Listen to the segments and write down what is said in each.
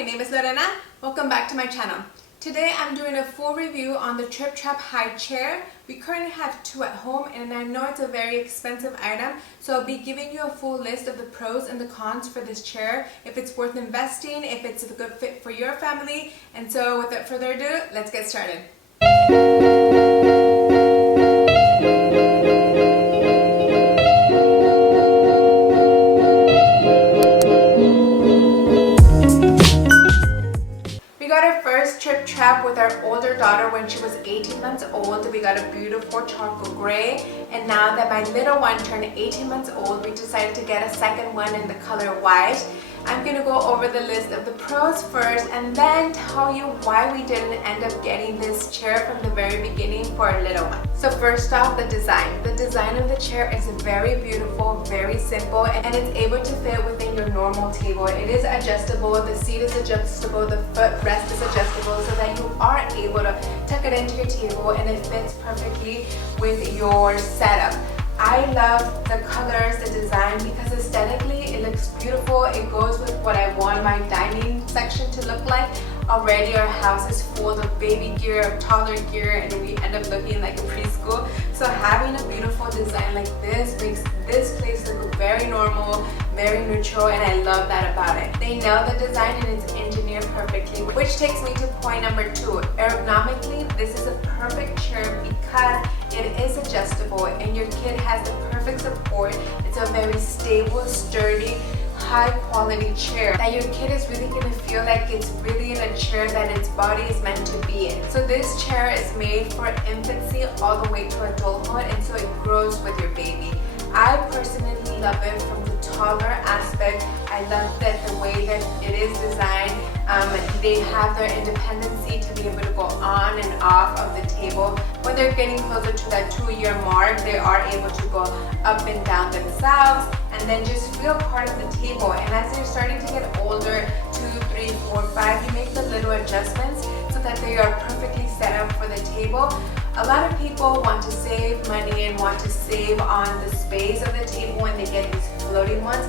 my name is Lorena. Welcome back to my channel. Today I'm doing a full review on the TRIPP TRAPP high chair. We currently have two at home and I know it's a very expensive item, so I'll be giving you a full list of the pros and the cons for this chair, if it's worth investing, if it's a good fit for your family. And so without further ado, let's get started. TRIPP TRAPP with our older daughter when she was 18 months old. We got a beautiful charcoal gray, and now that my little one turned 18 months old, we decided to get a second one in the color white. I'm going to go over the list of the pros first and then tell you why we didn't end up getting this chair from the very beginning for our little one. So first off, the design. The design of the chair is very beautiful, very simple, and it's able to fit within your normal table. It is adjustable, the seat is adjustable, the footrest is adjustable so that you are able to tuck it into your table and it fits perfectly with your setup. I love the colors, the design, because aesthetically it looks beautiful. It goes with what I want my dining section to look like. Already our house is full of baby gear, toddler gear, and we end up looking like a preschool. So having a beautiful design like this makes this place look very normal, very neutral, and I love that about it. They nail the design and it's engineered perfectly, which takes me to point number 2. Ergonomically, this is a perfect chair because it is adjustable and your kid has the perfect support. It's a very stable, sturdy, high quality chair that your kid is really going to feel like it's really in a chair that its body is meant to be in. So this chair is made for infancy all the way to adulthood, and so it grows with your baby. I personally love it from the toddler aspect. I love that the way that it is designed, they have their independency to be able to go on and off of the table. When they're getting closer to that 2-year mark, they are able to go up and down themselves and then just feel part of the table. And as they're starting to get older, 2, 3, 4, 5, you make the little adjustments so that they are perfectly set up for the table. A lot of people want to save money and want to save on the space of the table when they get these floating ones.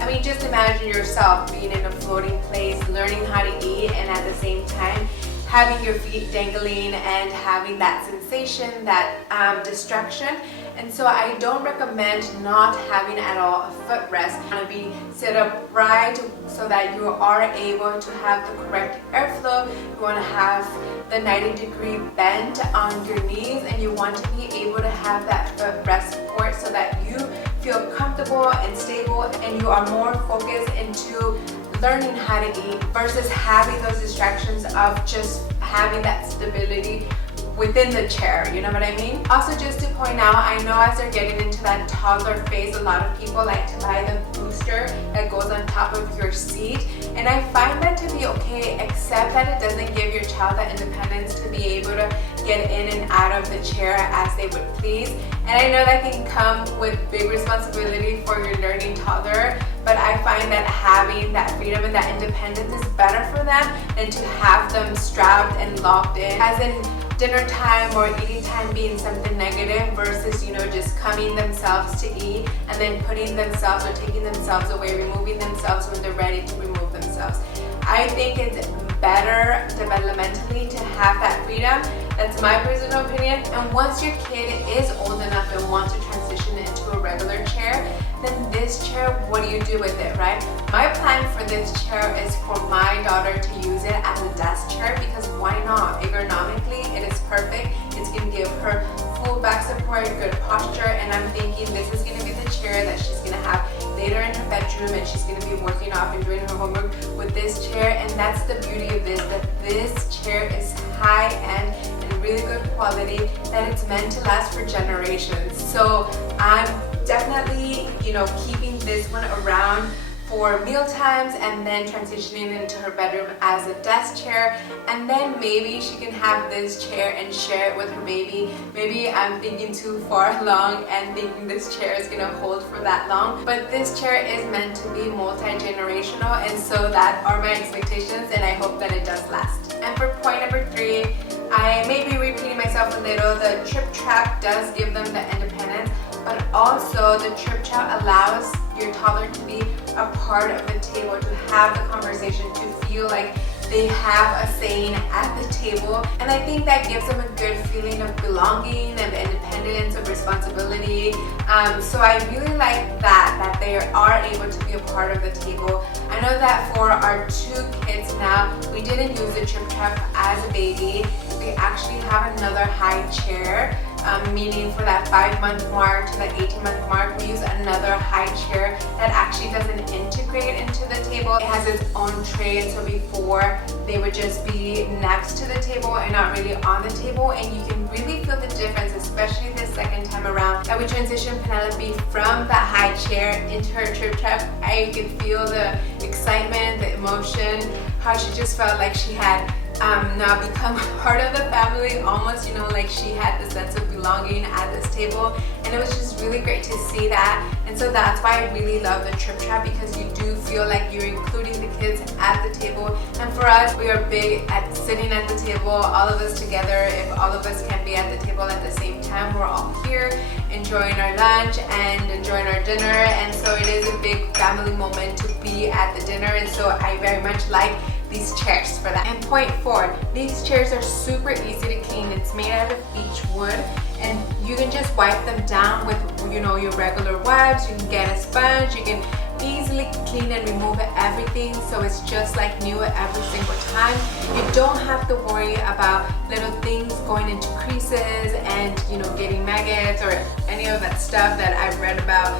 I mean, just imagine yourself being in a floating place, learning how to eat, and at the same time having your feet dangling and having that sensation, that distraction. And so I don't recommend not having at all a footrest. You want to be set up right so that you are able to have the correct airflow. You want to have the 90-degree bend on your knees, and you want to be able to have that footrest support so that you feel comfortable and stable and you are more focused into learning how to eat versus having those distractions of just having that stability within the chair, you know what I mean? Also, just to point out, I know as they're getting into that toddler phase, a lot of people like to buy the booster that goes on top of your seat, and I find that to be okay, except that it doesn't give your child that independence to be able to get in and out of the chair as they would please. And I know that can come with big responsibility for your learning toddler, but I find that having that freedom and that independence is better for them than to have them strapped and locked in, as in dinner time or eating time being something negative versus, you know, just coming themselves to eat and then putting themselves or taking themselves away, removing themselves when they're ready to remove themselves. I think it's better developmentally to have that freedom. That's my personal opinion. And once your kid is old enough and wants to transition into a regular chair, then this chair, what do you do with it, right? My plan for this chair is for my daughter to use it as a desk chair, because why not? Ergonomically, it is perfect. It's going to give her full back support, good posture, and I'm thinking this is going to be the chair that she's going to have later in her bedroom, and she's going to be working off and doing her homework with this chair. And that's the beauty of this, that this chair is high-end and really good quality, that it's meant to last for generations. So I'm definitely, you know, keeping this one around for meal times and then transitioning into her bedroom as a desk chair, and then maybe she can have this chair and share it with her baby. Maybe I'm thinking too far along and thinking this chair is gonna hold for that long, but this chair is meant to be multi-generational, and so that are my expectations, and I hope that it does last. And for point number 3, I may be repeating myself a little. The TRIPP TRAPP does give them the independence, but also the TRIPP TRAPP allows your toddler to be a part of the table, to have the conversation, to feel like they have a saying at the table. And I think that gives them a good feeling of belonging and independence, of responsibility. So I really like that they are able to be a part of the table. I know that for our 2 kids now, we didn't use the TRIPP TRAPP as a baby. We actually have another high chair. Meaning for that 5-month mark to that 18-month mark, we use another high chair that actually doesn't integrate into the table. It has its own tray, and so before they would just be next to the table and not really on the table, and you can really feel the difference, especially the second time around that we transitioned Penelope from that high chair into her TRIPP TRAPP. I could feel the excitement, the emotion, how she just felt like she had now become part of the family, almost, you know, like she had the sense of belonging at this table, and it was just really great to see that. And so that's why I really love the TRIPP TRAPP, because you do feel like you're including the kids at the table. And for us, we are big at sitting at the table, all of us together. If all of us can be at the table at the same time, we're all here enjoying our lunch and enjoying our dinner, and so it is a big family moment to be at the dinner. And so I very much like these chairs for that. And point 4, these chairs are super easy to clean. It's made out of beech wood, and you can just wipe them down with, you know, your regular wipes. You can get a sponge, you can easily clean and remove everything, so it's just like new every single time. You don't have to worry about little things going into creases and, you know, getting maggots or any of that stuff that I've read about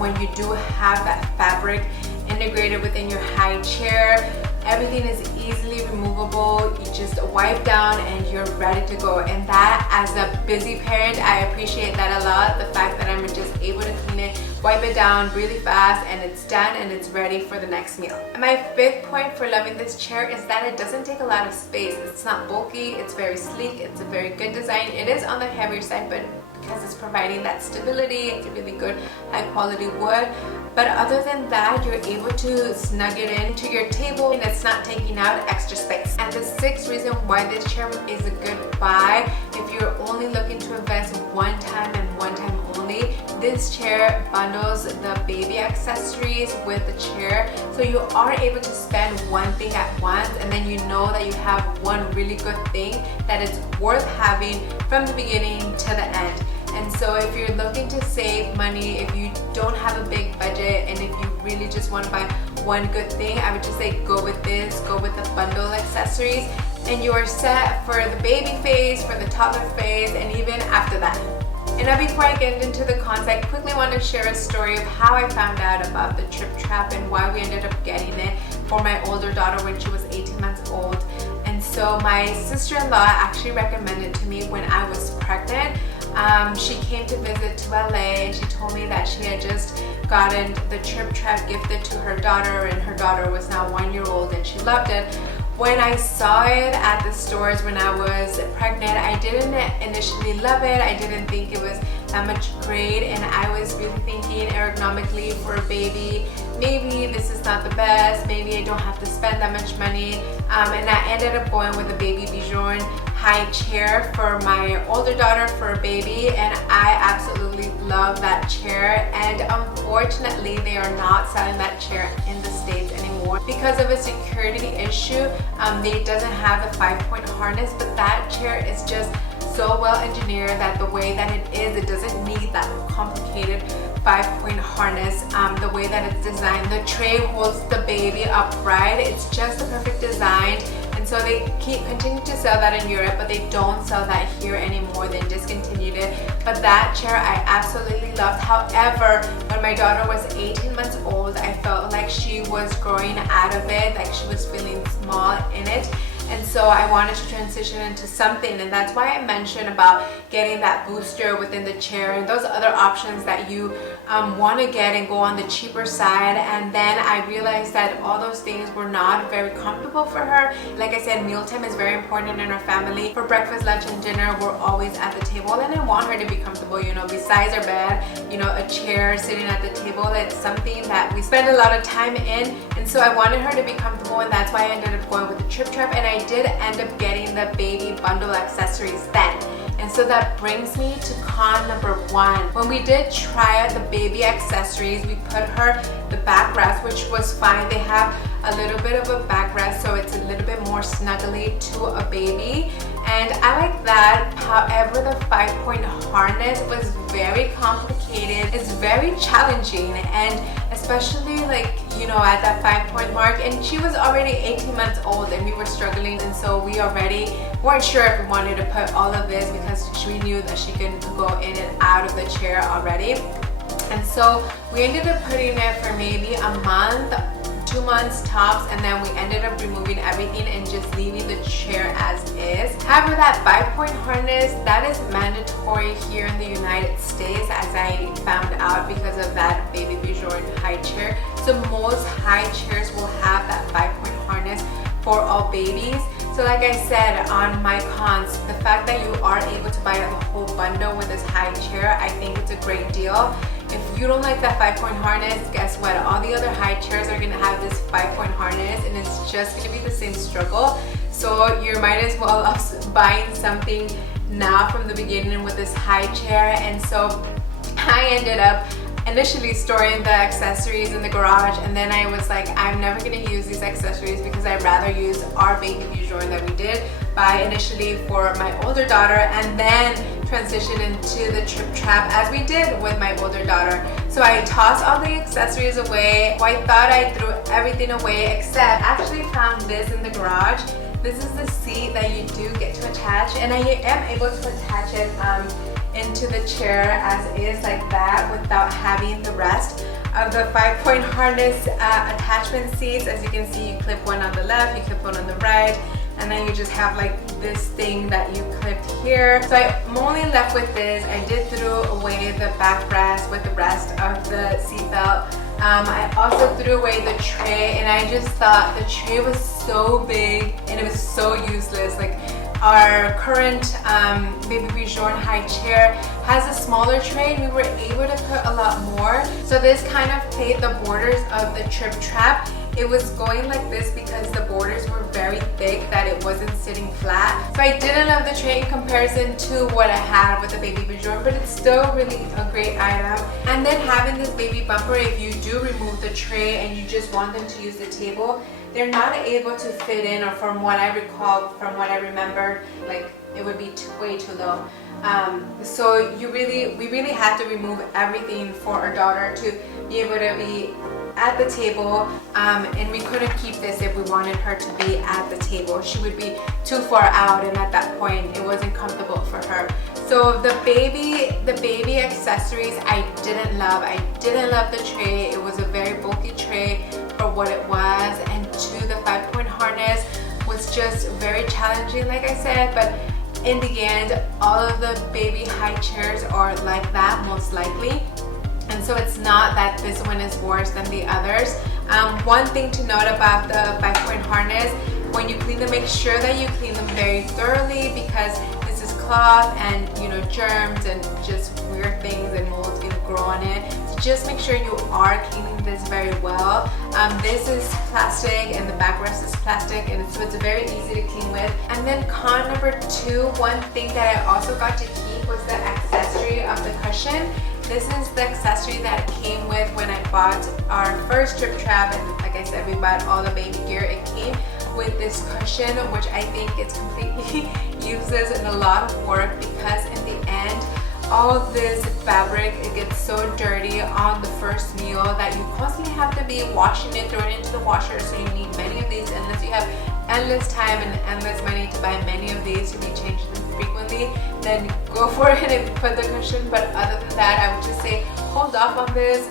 when you do have that fabric integrated within your high chair. Everything is easily removable. You just wipe down and you're ready to go. And that, as a busy parent, I appreciate that a lot. The fact that I'm just able to clean it, wipe it down really fast, and it's done and it's ready for the next meal. And my 5th point for loving this chair is that it doesn't take a lot of space. It's not bulky, it's very sleek, it's a very good design. It is on the heavier side, but because it's providing that stability, it's a really good high quality wood. But other than that, you're able to snug it into your table and it's not taking out extra space. And the 6th reason why this chair is a good buy, if you're only looking to invest one time and one time only, this chair bundles the baby accessories with the chair. So you are able to spend one thing at once, and then you know that you have one really good thing that is worth having from the beginning to the end. And so if you're looking to save money, if you don't have a big budget, and if you really just want to buy one good thing, I would just say go with this, go with the bundle accessories, and you are set for the baby phase, for the toddler phase, and even after that. And now before I get into the cons, I quickly want to share a story of how I found out about the TRIPP TRAPP and why we ended up getting it for my older daughter when she was 18 months old. And so my sister-in-law actually recommended it to me when I was pregnant. She came to visit to LA and she told me that she had just gotten the TRIPP TRAPP gifted to her daughter, and her daughter was now 1 year old and she loved it. When I saw it at the stores when I was pregnant, I didn't initially love it. I didn't think it was that much great, and I was really thinking ergonomically for a baby, maybe this is not the best, maybe I don't have to spend that much money, and I ended up going with a baby Bujard high chair for my older daughter for a baby, and I absolutely love that chair. And unfortunately they are not selling that chair in the States anymore because of a security issue. It doesn't have a 5-point harness, but that chair is just so well engineered that the way that it is, it doesn't need that complicated 5-point harness. The way that it's designed, the tray holds the baby upright. It's just a perfect design. And so they continue to sell that in Europe, but they don't sell that here anymore. They discontinued it. But that chair I absolutely loved. However, when my daughter was 18 months old, I felt like she was growing out of it, like she was feeling small in it. And so I wanted to transition into something, and that's why I mentioned about getting that booster within the chair and those other options that you want to get and go on the cheaper side. And then I realized that all those things were not very comfortable for her. Like I said, mealtime is very important in our family. For breakfast, lunch, and dinner, we're always at the table, and I want her to be comfortable, you know, besides our bed, you know, a chair sitting at the table. It's something that we spend a lot of time in, and so I wanted her to be comfortable, and that's why I ended up going with the TRIPP TRAPP. And I did end up getting the baby bundle accessories then. And so that brings me to con number 1. When we did try out the baby accessories. We put her the backrest, which was fine. They have a little bit of a backrest, so it's a little bit more snuggly to a baby, and I like that. However, the 5-point harness was very complicated. It's very challenging, and especially like, you know, at that 5-point mark, and she was already 18 months old and we were struggling, and so we already weren't sure if we wanted to put all of this because we knew that she could go in and out of the chair already. And so we ended up putting it for maybe a month, 2 months tops, and then we ended up removing everything and just leaving the chair as is. However, that 5-point harness, that is mandatory here in the United States, as I found out because of that baby Bujard high chair. So most high chairs will have that 5-point harness for all babies. So like I said, on my cons, the fact that you are able to buy the whole bundle with this high chair, I think it's a great deal. If you don't like that 5-point harness, guess what? All the other high chairs are gonna have this 5-point harness, and it's just gonna be the same struggle. So you might as well buying something now from the beginning with this high chair. And so I ended up initially storing the accessories in the garage, and then I was like, I'm never gonna use these accessories because I'd rather use our baby Bujard that we did buy initially for my older daughter, and then transition into the TRIPP TRAPP as we did with my older daughter. So I tossed all the accessories away. I thought I threw everything away, except I actually found this in the garage. This is the seat that you do get to attach, and I am able to attach it into the chair as is like that without having the rest of the 5-point harness attachment seats. As you can see, you clip one on the left, you clip one on the right, and then you just have like this thing that you clipped here. So I'm only left with this. I did throw away the backrest with the rest of the seat belt. I also threw away the tray, and I just thought the tray was so big and it was so useless. Like, our current baby Bujard high chair has a smaller tray, and we were able to put a lot more. So this kind of played the borders of the TRIPP TRAPP. It was going like this because the borders were very thick, that it wasn't sitting flat. So I didn't love the tray in comparison to what I had with the baby Bujard, but it's still really a great item. And then having this baby bumper, if you do remove the tray and you just want them to use the table, they're not able to fit in, or from what I recall, from what I remember, like it would be way too low. So we really had to remove everything for our daughter to be able to be at the table, and we couldn't keep this if we wanted her to be at the table. She would be too far out, and at that point it wasn't comfortable for her. So the baby accessories I didn't love. I didn't love the tray. It was a very bulky tray for what it was, and the 5-point harness was just very challenging, like I said. But in the end, all of the baby high chairs are like that, most likely. And so it's not that this one is worse than the others. One thing to note about the 5-point harness, when you clean them, make sure that you clean them very thoroughly, because this is cloth, and you know, germs and just weird things and molds gonna grow on it. So just make sure you are cleaning this very well. This is plastic, and the backrest is plastic, and so it's very easy to clean with. And then con number 2, one thing that I also got to keep was the accessory of the cushion. This is the accessory that it came with when I bought our first TRIPP TRAPP, and like I said, we bought all the baby gear. It came with this cushion, which I think it's completely useless and a lot of work, because in the end, all this fabric, it gets so dirty on the first meal that you constantly have to be washing it, throwing it into the washer. So you need many of these, unless you have endless time and endless money to buy many of these to be changed frequently, then go for it and put the cushion. But other than that, I would just say hold off on this.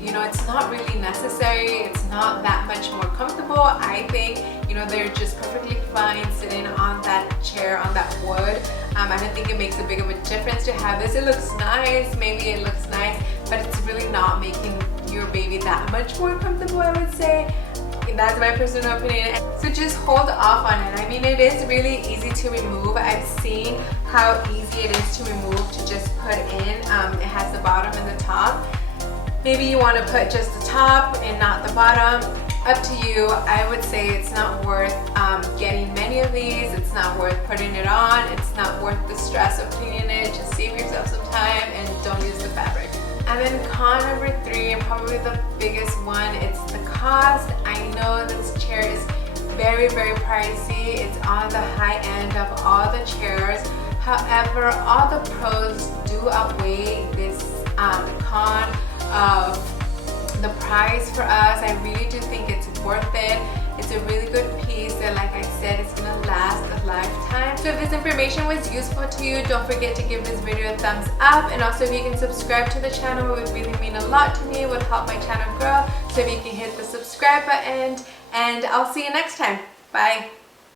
You know, it's not really necessary. It's not that much more comfortable. I think, you know, they're just perfectly fine sitting on that chair, on that wood. I don't think it makes a big of a difference to have this. It looks nice, maybe it looks nice, but it's really not making your baby that much more comfortable, I would say. That's my personal opinion. So just hold off on it. I mean, it is really easy to remove. I've seen how easy it is to remove, to just put in. It has the bottom and the top. Maybe you want to put just the top and not the bottom. Up to you. I would say it's not worth getting many of these. It's not worth putting it on. It's not worth the stress of cleaning it. Just save yourself some time and don't use the fabric. And then con number 3, and probably the biggest one, it's the cost. I know this chair is very, very pricey. It's on the high end of all the chairs. However, all the pros do outweigh this con of the price for us. I really do think it's worth it. It's a really good piece, and like I said, it's gonna last a lifetime. So if this information was useful to you, don't forget to give this video a thumbs up, and also if you can subscribe to the channel, it would really mean a lot to me. It would help my channel grow. So if you can hit the subscribe button, and I'll see you next time. Bye.